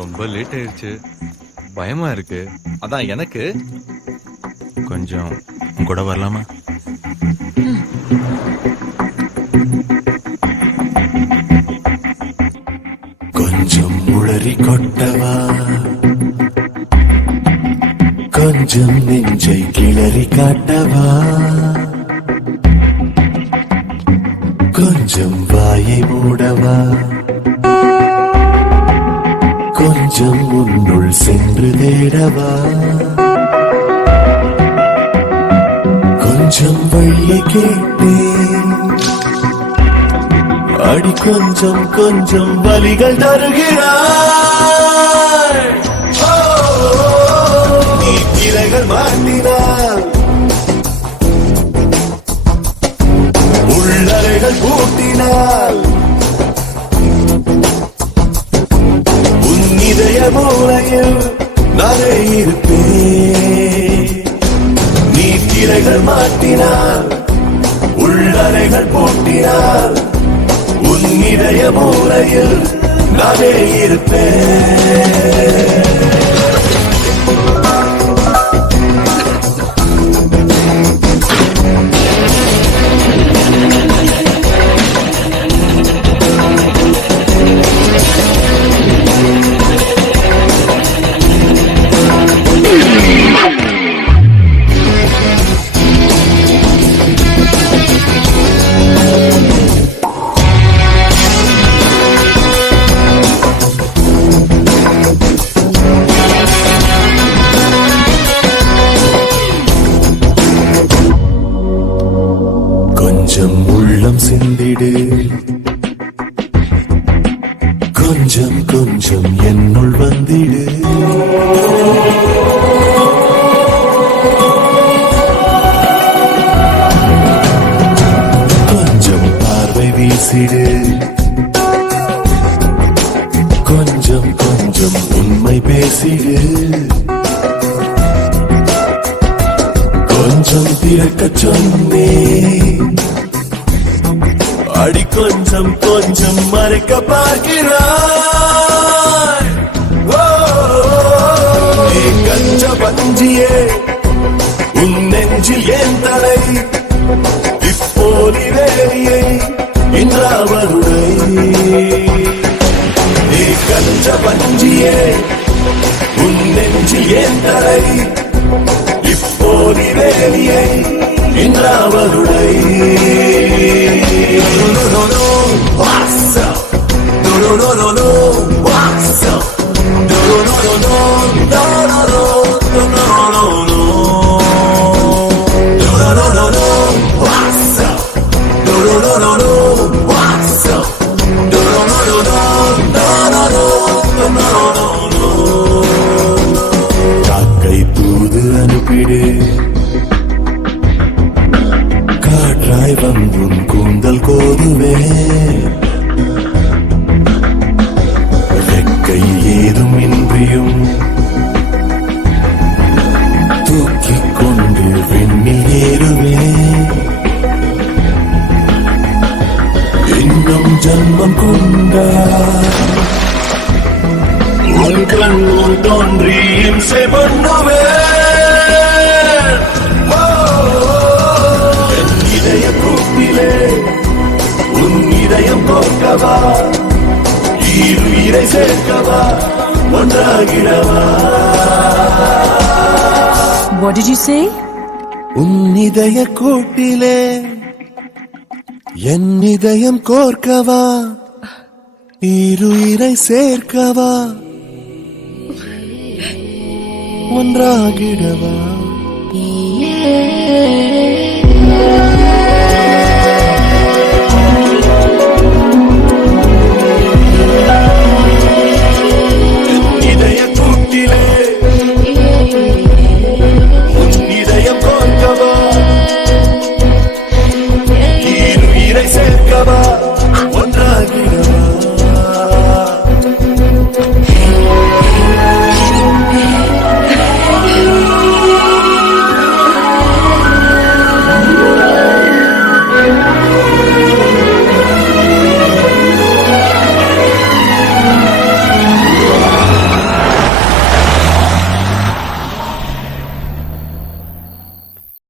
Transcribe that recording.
ரொம்ப லேட் ஆயிடுச்சு, பயமா இருக்கு. அதான் எனக்கு கொஞ்சம் உன் கூட வரலாமா? கொஞ்சம் உளறி கொட்டவா, கொஞ்சம் நெஞ்சை கிளறி காட்டவா, கொஞ்சம் வாயை மூடவா, கொஞ்சம் உன்னுள் சென்று தேடவா, கொஞ்சம் வழியை கேட்டேன் அடி, கொஞ்சம் கொஞ்சம் வலிகள் தருகிறாய். நீ திரைகள் மாட்டினார், உள்ளறைகள் பூட்டினார், உன் இதய மூலையில் நானே இருப்பேன். நீ திரைகள் மாட்டினார், உள்ளறைகள் பூட்டினார், உன் இதய மூலையில் நானே இருப்பேன். கொஞ்சம் உள்ளம் சிந்திடு, கொஞ்சம் கொஞ்சம் என்னுள் வந்திடு, கொஞ்சம் பார்வை வீசிடு, கொஞ்சம் கொஞ்சம் உண்மை பேசிடு, கொஞ்சம் திறக்க சொன்னேன் அடி, கொஞ்சம் கொஞ்சம் மறைக்க பார்க்கிறாய். நீ கஞ்ச பஞ்சியே, உன் நெஞ்சில் ஏன் தலை, இப்போது வேலியை இன்றாவருடை. நீ கஞ்ச பஞ்சியே, உன் நெஞ்சில் ஏன் தலை, இப்போது வேலியை இன்றாவருடை. காக்கை தூது அனுப்பிடு, காற்றாய் வந்தும் கூந்தல் கோதுவே, ரெக்கை ஏதும் இன்றியும் தூக்கிக் கொண்டு விண்ணில் ஏறுவே. இன்னும் ஜன்மம் கொண்டார், உன் கண் முன் தோன்றி இம்சை பண்ணுவேன். என் இதய கூட்டிலே உன் இதயம் போக்கவா, ஈருயிரை சேர்க்கவா, ஒன்றாகிடவா. What did you say? உன் இதய கூட்டிலே என் இதயம் கோர்க்கவா, ஈருயிரை சேர்க்கவா, ஒன்றாகிடவா.